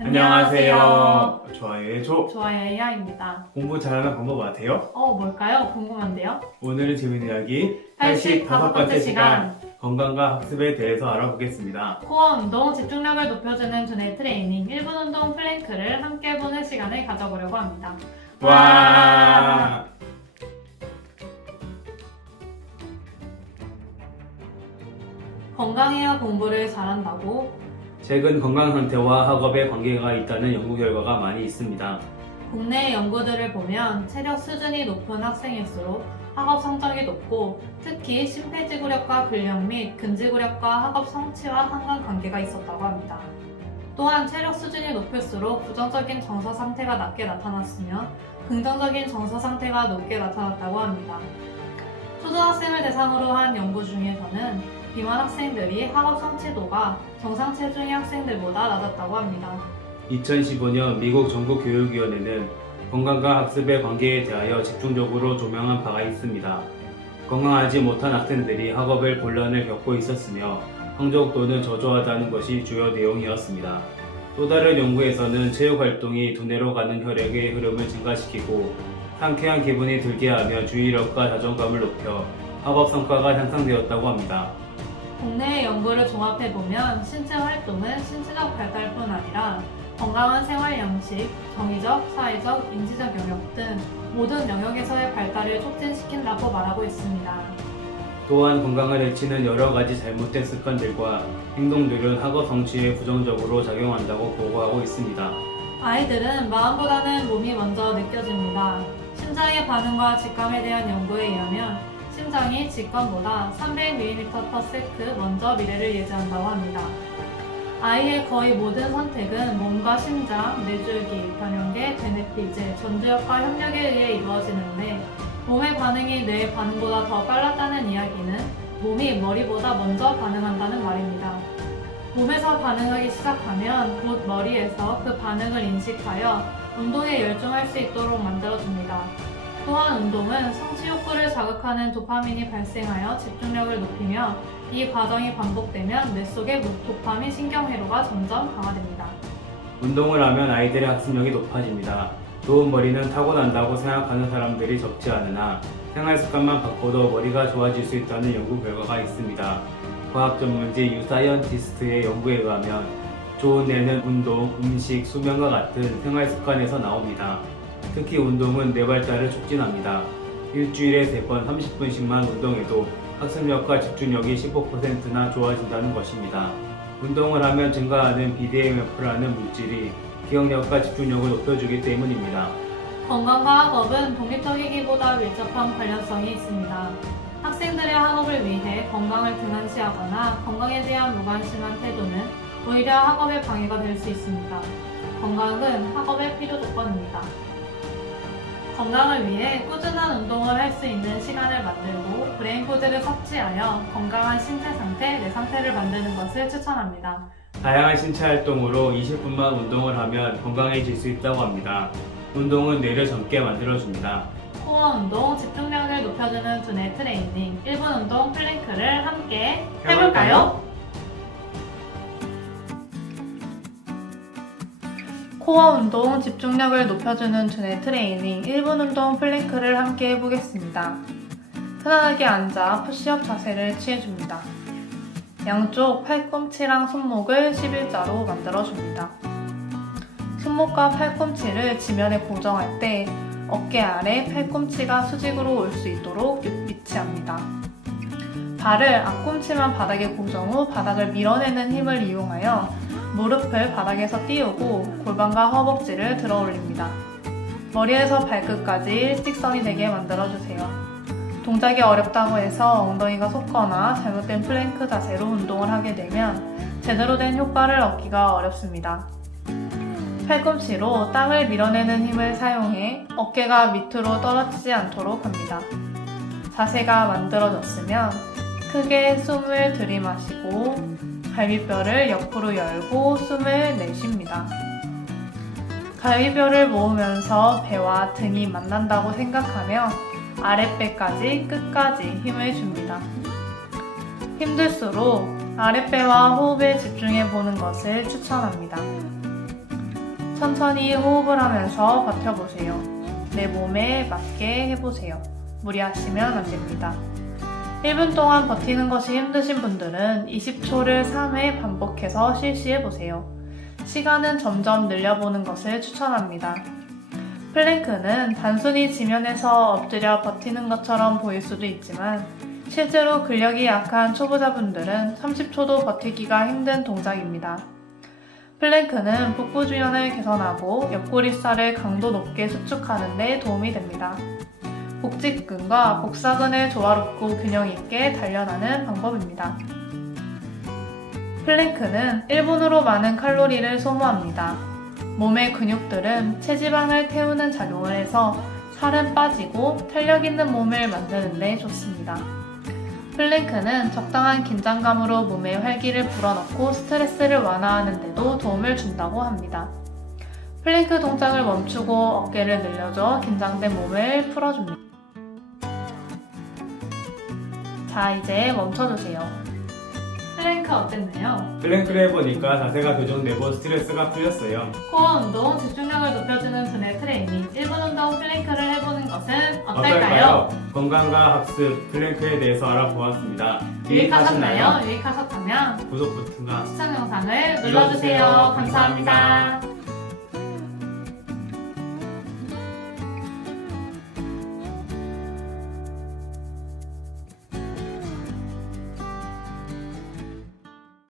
안녕하세요. 좋아요의 조. 좋아요 이하입니다. 공부 잘하는 방법 아세요? 뭘까요? 궁금한데요? 오늘은 재밌는 이야기 85번째 시간. 건강과 학습에 대해서 알아보겠습니다. 코어 운동 집중력을 높여주는 두뇌 트레이닝 1분 운동 플랭크를 함께 보는 시간을 가져보려고 합니다. 와! 건강해야 공부를 잘한다고? 최근 건강 상태와 학업에 관계가 있다는 연구 결과가 많이 있습니다. 국내 연구들을 보면 체력 수준이 높은 학생일수록 학업 성적이 높고 특히 심폐지구력과 근력 및 근지구력과 학업 성취와 상관관계가 있었다고 합니다. 또한 체력 수준이 높을수록 부정적인 정서 상태가 낮게 나타났으며 긍정적인 정서 상태가 높게 나타났다고 합니다. 초등학생을 대상으로 한 연구 중에서는 비만 학생들이 학업 성취도가 정상 체중의 학생들보다 낮았다고 합니다. 2015년 미국 정부교육위원회는 건강과 학습의 관계에 대하여 집중적으로 조명한 바가 있습니다. 건강하지 못한 학생들이 학업을 곤란을 겪고 있었으며 성적도는 저조하다는 것이 주요 내용이었습니다. 또 다른 연구에서는 체육활동이 두뇌로 가는 혈액의 흐름을 증가시키고 상쾌한 기분이 들게 하며 주의력과 자존감을 높여 학업 성과가 향상되었다고 합니다. 국내의 연구를 종합해보면 신체 활동은 신체적 발달뿐 아니라 건강한 생활 양식, 정의적, 사회적, 인지적 영역 등 모든 영역에서의 발달을 촉진시킨다고 말하고 있습니다. 또한 건강을 해치는 여러 가지 잘못된 습관들과 행동들은 학업 성취에 부정적으로 작용한다고 보고하고 있습니다. 아이들은 마음보다는 몸이 먼저 느껴집니다. 심장의 반응과 직감에 대한 연구에 의하면 심장이 직감보다 300mm/s 먼저 미래를 예지한다고 합니다. 아이의 거의 모든 선택은 몸과 심장, 뇌줄기, 변형계, 대뇌피질, 전두엽과 협력에 의해 이루어지는데 몸의 반응이 뇌의 반응보다 더 빨랐다는 이야기는 몸이 머리보다 먼저 반응한다는 말입니다. 몸에서 반응하기 시작하면 곧 머리에서 그 반응을 인식하여 운동에 열중할 수 있도록 만들어줍니다. 또한 운동은 성취 욕구를 자극하는 도파민이 발생하여 집중력을 높이며 이 과정이 반복되면 뇌 속의 도파민 신경회로가 점점 강화됩니다. 운동을 하면 아이들의 학습력이 높아집니다. 좋은 머리는 타고난다고 생각하는 사람들이 적지 않으나 생활 습관만 바꿔도 머리가 좋아질 수 있다는 연구 결과가 있습니다. 과학 전문지 유사이언티스트의 연구에 의하면 좋은 뇌는 운동, 음식, 수면과 같은 생활 습관에서 나옵니다. 특히 운동은 뇌 발달을 促진합니다. 일주일에 3번 30분씩만 운동해도 학습력과 집중력이 15%나 좋아진다는 것입니다. 운동을 하면 증가하는 BDNF라는 물질이 기억력과 집중력을 높여주기 때문입니다. 건강과 학업은 독립적이기보다 밀접한 관련성이 있습니다. 학생들의 학업을 위해 건강을 등한시하거나 건강에 대한 무관심한 태도는 오히려 학업에 방해가 될 수 있습니다. 건강은 학업의 필요 조건입니다. 건강을 위해 꾸준한 운동을 할 수 있는 시간을 만들고 브레인푸드를 섭취하여 건강한 신체 상태, 뇌 상태를 만드는 것을 추천합니다. 다양한 신체 활동으로 20분만 운동을 하면 건강해질 수 있다고 합니다. 운동은 뇌를 젊게 만들어줍니다. 코어 운동, 집중력을 높여주는 두뇌 트레이닝 1분 운동 플랭크를 함께 해볼까요? 코어 운동, 집중력을 높여주는 두뇌 트레이닝 1분 운동 플랭크를 함께 해보겠습니다. 편안하게 앉아 푸시업 자세를 취해줍니다. 양쪽 팔꿈치랑 손목을 11자로 만들어줍니다. 손목과 팔꿈치를 지면에 고정할 때 어깨 아래 팔꿈치가 수직으로 올 수 있도록 위치합니다. 발을 앞꿈치만 바닥에 고정 후 바닥을 밀어내는 힘을 이용하여 무릎을 바닥에서 띄우고 골반과 허벅지를 들어 올립니다. 머리에서 발끝까지 일직선이 되게 만들어주세요. 동작이 어렵다고 해서 엉덩이가 솟거나 잘못된 플랭크 자세로 운동을 하게 되면 제대로 된 효과를 얻기가 어렵습니다. 팔꿈치로 땅을 밀어내는 힘을 사용해 어깨가 밑으로 떨어지지 않도록 합니다. 자세가 만들어졌으면 크게 숨을 들이마시고 갈비뼈를 옆으로 열고 숨을 내쉽니다. 갈비뼈를 모으면서 배와 등이 만난다고 생각하며 아랫배까지 끝까지 힘을 줍니다. 힘들수록 아랫배와 호흡에 집중해 보는 것을 추천합니다. 천천히 호흡을 하면서 버텨보세요. 내 몸에 맞게 해보세요. 무리하시면 안 됩니다. 1분 동안 버티는 것이 힘드신 분들은 20초를 3회 반복해서 실시해보세요. 시간은 점점 늘려보는 것을 추천합니다. 플랭크는 단순히 지면에서 엎드려 버티는 것처럼 보일 수도 있지만 실제로 근력이 약한 초보자분들은 30초도 버티기가 힘든 동작입니다. 플랭크는 복부주연을 개선하고 옆구리살을 강도 높게 수축하는 데 도움이 됩니다. 복직근과 복사근을 조화롭고 균형 있게 단련하는 방법입니다. 플랭크는 1분으로 많은 칼로리를 소모합니다. 몸의 근육들은 체지방을 태우는 작용을 해서 살은 빠지고 탄력 있는 몸을 만드는 데 좋습니다. 플랭크는 적당한 긴장감으로 몸에 활기를 불어넣고 스트레스를 완화하는 데도 도움을 준다고 합니다. 플랭크 동작을 멈추고 어깨를 늘려줘 긴장된 몸을 풀어줍니다. 자, 이제 멈춰주세요. 플랭크 어땠나요? 플랭크를 해보니까 자세가 교정되고 스트레스가 풀렸어요. 코어 운동, 집중력을 높여주는 두뇌 트레이닝 1분 운동 플랭크를 해보는 것은 어떨까요? 건강과 학습, 플랭크에 대해서 알아보았습니다. 유익하셨나요? 유익하셨다면 구독 버튼과 시청 영상을 눌러주세요. 감사합니다.